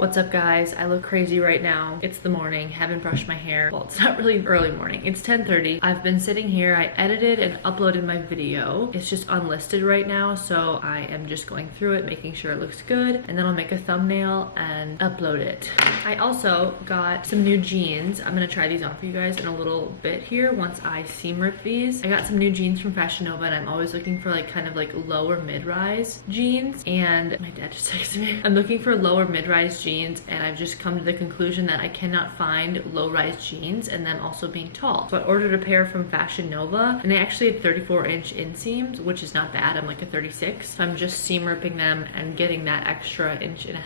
What's up guys? I look crazy right now. It's the morning, haven't brushed my hair. Well, it's not really early morning. It's 10:30. I've been sitting here. I edited and uploaded my video. It's just unlisted right now, so I am just going through it, making sure it looks good, and then I'll make a thumbnail and upload it. I also got some new jeans. I'm gonna try these on for you guys in a little bit here once I seam rip these. I got some new jeans from Fashion Nova, and I'm always looking for like kind of like lower mid-rise jeans, and my dad just texted me. I'm looking for lower mid-rise jeans, and I've just come to the conclusion that I cannot find low-rise jeans and them also being tall. So I ordered a pair from Fashion Nova, and they actually had 34-inch inseams, which is not bad. I'm like a 36, so I'm just seam ripping them and getting that extra 1.5 inches,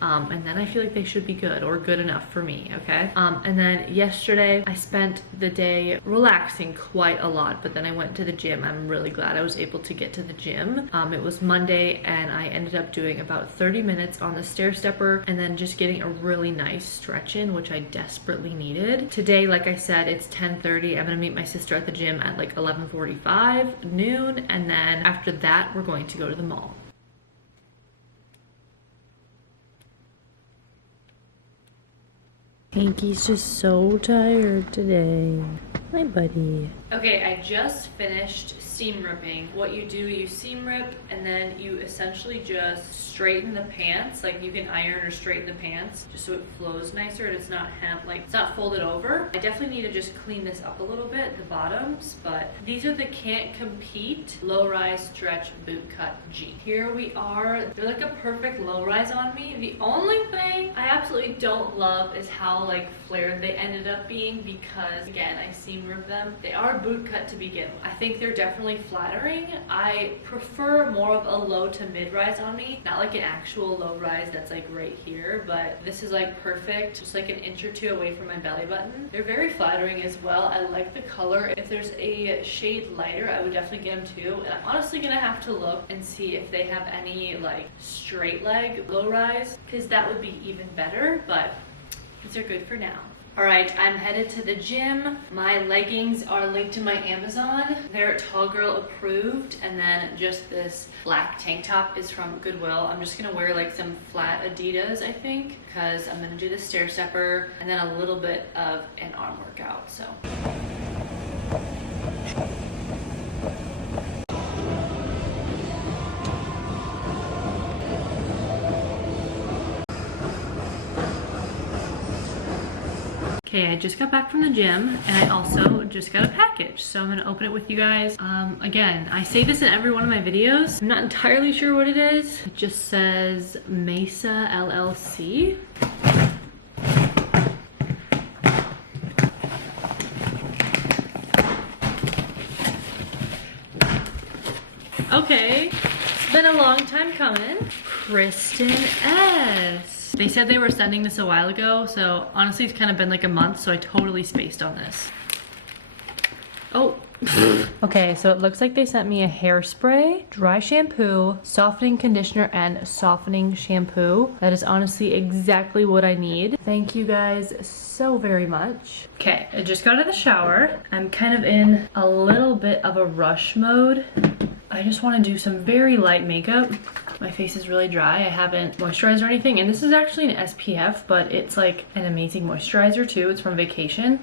and then I feel like they should be good or good enough for me, okay? And then yesterday I spent the day relaxing quite a lot, but then I went to the gym. I'm really glad I was able to get to the gym. It was Monday, and I ended up doing about 30 minutes on the stair stepper and then just getting a really nice stretch in, which I desperately needed. Today, like I said, it's 10:30. I'm gonna meet my sister at the gym at like 11:45, noon, and then after that, we're going to go to the mall. Hanky's just so tired today. Hi, buddy. Okay, I just finished seam ripping. What you do, you seam rip, and then you essentially just straighten the pants. Like you can iron or straighten the pants just so it flows nicer and it's not it's not folded over. I definitely need to just clean this up a little bit, the bottoms, but these are the Can't Compete low-rise stretch boot cut jeans. Here we are. They're like a perfect low-rise on me. The only thing I absolutely don't love is how like flared they ended up being, because again, I seam rip them. They are boot cut to begin with. I think they're definitely flattering. I prefer more of a low to mid rise on me, not like an actual low rise that's like right here, but this is like perfect, just like 1 inch or 2 away from my belly button. They're very flattering as well. I like the color. If there's a shade lighter, I would definitely get them too, and I'm honestly gonna have to look and see if they have any like straight leg low rise, because that would be even better, but these are good for now. All right, I'm headed to the gym. My leggings are linked to my Amazon. They're Tall Girl approved, and then just this black tank top is from Goodwill. I'm just gonna wear like some flat Adidas, I think, because I'm gonna do the stair stepper and then a little bit of an arm workout, so. Okay, I just got back from the gym, and I also just got a package, so I'm gonna open it with you guys. Again, I say this in every one of my videos. I'm not entirely sure what it is. It just says Mesa LLC. Okay, it's been a long time coming. Kristen S. They said they were sending this a while ago, so honestly it's kind of been like a month, so I totally spaced on this. Oh. Okay, so it looks like they sent me a hairspray, dry shampoo, softening conditioner, and softening shampoo. That is honestly exactly what I need. Thank you guys so very much. Okay, I just got out of the shower. I'm kind of in a little bit of a rush mode. I just want to do some very light makeup. My face is really dry. I haven't moisturized or anything, and this is actually an SPF, but it's like an amazing moisturizer too. It's from Vacation.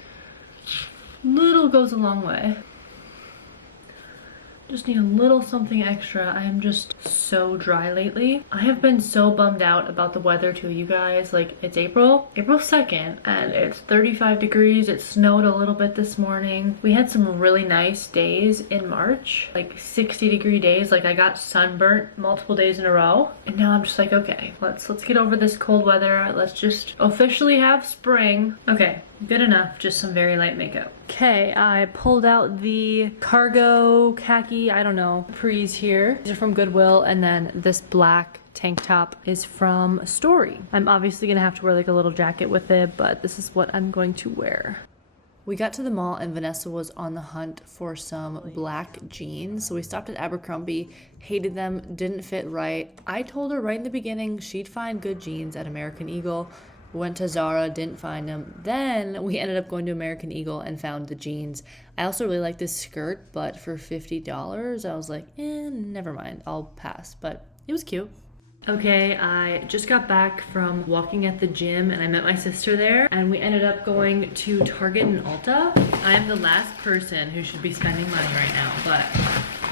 Little goes a long way. Just need a little something extra. I am just so dry lately. I have been so bummed out about the weather too, you guys. Like, it's April 2nd, and it's 35 degrees. It snowed a little bit this morning. We had some really nice days in March, like 60-degree days. Like, I got sunburnt multiple days in a row, and now I'm just like, okay, let's get over this cold weather. Let's just officially have spring. Okay, good enough. Just some very light makeup. Okay, I pulled out the cargo khaki, I don't know, capris here. These are from Goodwill, and then this black tank top is from Story. I'm obviously gonna have to wear like a little jacket with it, but this is what I'm going to wear. We got to the mall and Vanessa was on the hunt for some black jeans. So we stopped at Abercrombie, hated them, didn't fit right. I told her right in the beginning she'd find good jeans at American Eagle. Went to Zara, didn't find them. Then we ended up going to American Eagle and found the jeans. I also really like this skirt, but for $50, I was like, never mind, I'll pass. But it was cute. Okay, I just got back from walking at the gym and I met my sister there and we ended up going to Target and Ulta. I am the last person who should be spending money right now, but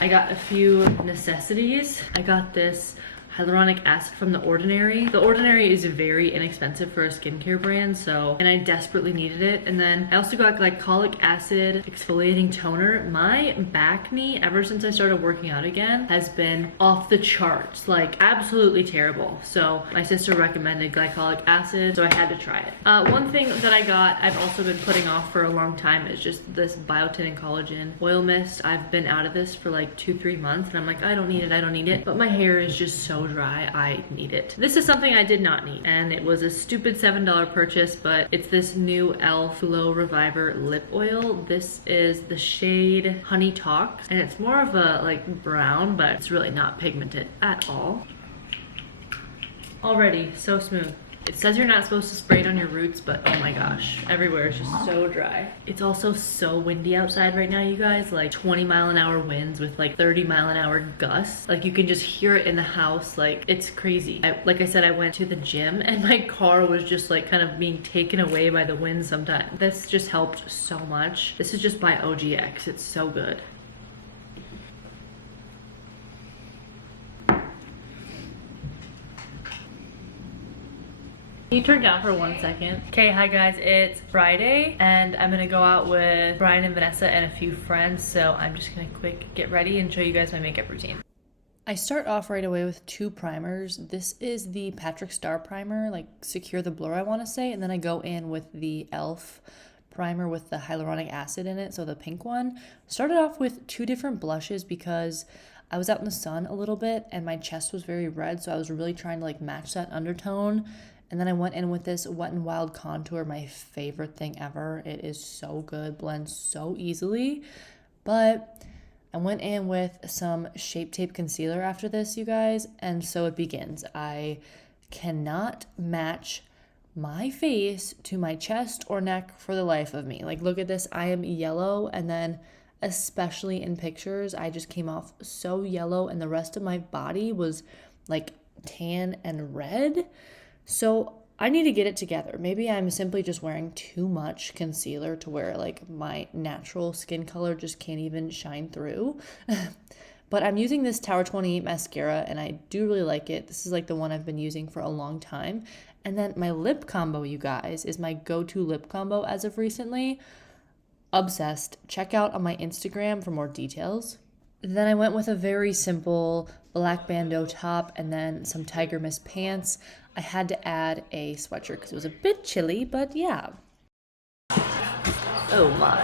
I got a few necessities. I got this hyaluronic acid from The Ordinary. The Ordinary is very inexpensive for a skincare brand, and I desperately needed it. And then I also got glycolic acid exfoliating toner. My back knee, ever since I started working out again, has been off the charts, like absolutely terrible. So my sister recommended glycolic acid, so I had to try it. One thing that I got, I've also been putting off for a long time, is just this biotin and collagen oil mist. I've been out of this for like 2-3 months and I'm like, I don't need it, but my hair is just so dry, I need it. This is something I did not need, and it was a stupid $7 purchase, but it's this new e.l.f. Glow Reviver lip oil. This is the shade Honey Talks, and it's more of a like brown, but it's really not pigmented at all. Already so smooth. It says you're not supposed to spray it on your roots, but oh my gosh, everywhere is just so dry. It's also so windy outside right now, you guys, like 20-mile-an-hour winds with like 30-mile-an-hour gusts. Like you can just hear it in the house, like it's crazy. Like I said, I went to the gym and my car was just like kind of being taken away by the wind sometimes. This just helped so much. This is just by OGX, it's so good. Can you turn down for 1 second? Okay, hi guys, it's Friday and I'm gonna go out with Brian and Vanessa and a few friends, so I'm just gonna quick get ready and show you guys my makeup routine. I start off right away with 2 primers. This is the Patrick Star primer, like Secure the Blur I wanna say, and then I go in with the e.l.f. primer with the hyaluronic acid in it, so the pink one. Started off with 2 different blushes because I was out in the sun a little bit and my chest was very red, so I was really trying to like match that undertone. And then I went in with this Wet n Wild contour, my favorite thing ever. It is so good, blends so easily. But I went in with some Shape Tape concealer after this, you guys, and so it begins. I cannot match my face to my chest or neck for the life of me. Like, look at this, I am yellow, and then especially in pictures, I just came off so yellow, and the rest of my body was like tan and red. So I need to get it together. Maybe I'm simply just wearing too much concealer to where like my natural skin color just can't even shine through. But I'm using this Tower 28 mascara and I do really like it. This is like the one I've been using for a long time. And then my lip combo, you guys, is my go-to lip combo as of recently. Obsessed. Check out on my Instagram for more details. Then I went with a very simple black bandeau top and then some Tiger Mist pants. I had to add a sweatshirt because it was a bit chilly, but yeah. Oh my.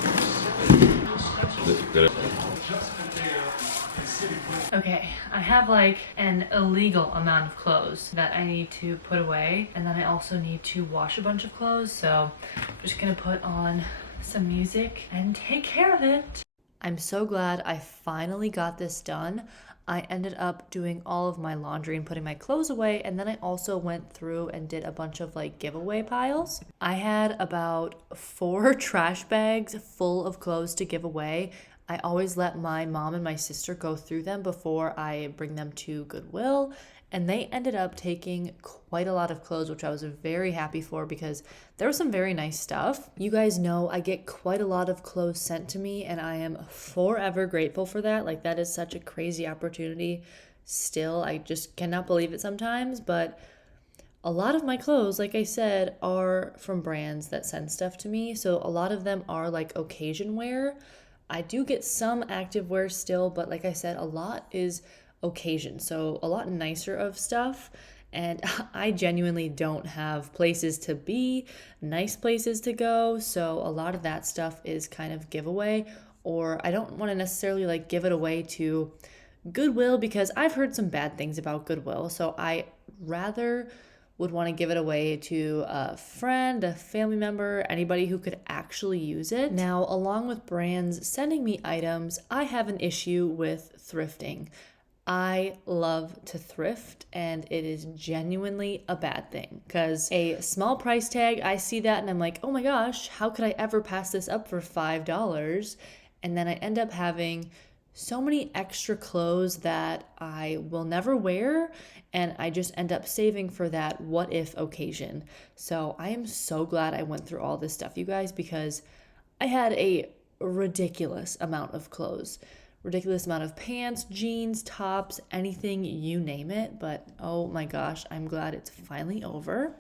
Okay, I have like an illegal amount of clothes that I need to put away, and then I also need to wash a bunch of clothes, so I'm just gonna put on some music and take care of it. I'm so glad I finally got this done. I ended up doing all of my laundry and putting my clothes away, and then I also went through and did a bunch of like giveaway piles. I had about 4 trash bags full of clothes to give away. I always let my mom and my sister go through them before I bring them to Goodwill, and they ended up taking quite a lot of clothes, which I was very happy for because there was some very nice stuff. You guys know I get quite a lot of clothes sent to me and I am forever grateful for that. Like, that is such a crazy opportunity still. I just cannot believe it sometimes, but a lot of my clothes, like I said, are from brands that send stuff to me. So a lot of them are like occasion wear. I do get some active wear still, but like I said, a lot is occasion, so a lot nicer of stuff. And I genuinely don't have places to be, nice places to go, so a lot of that stuff is kind of giveaway, or I don't want to necessarily like give it away to Goodwill because I've heard some bad things about Goodwill, so I rather would want to give it away to a friend, a family member, anybody who could actually use it. Now, along with brands sending me items, I have an issue with thrifting. I love to thrift, and it is genuinely a bad thing because a small price tag, I see that and I'm like, oh my gosh, how could I ever pass this up for $5? And then I end up having so many extra clothes that I will never wear, and I just end up saving for that what if occasion. So I am so glad I went through all this stuff, you guys, because I had a ridiculous amount of clothes. Ridiculous amount of pants, jeans, tops, anything, you name it. But oh my gosh, I'm glad it's finally over.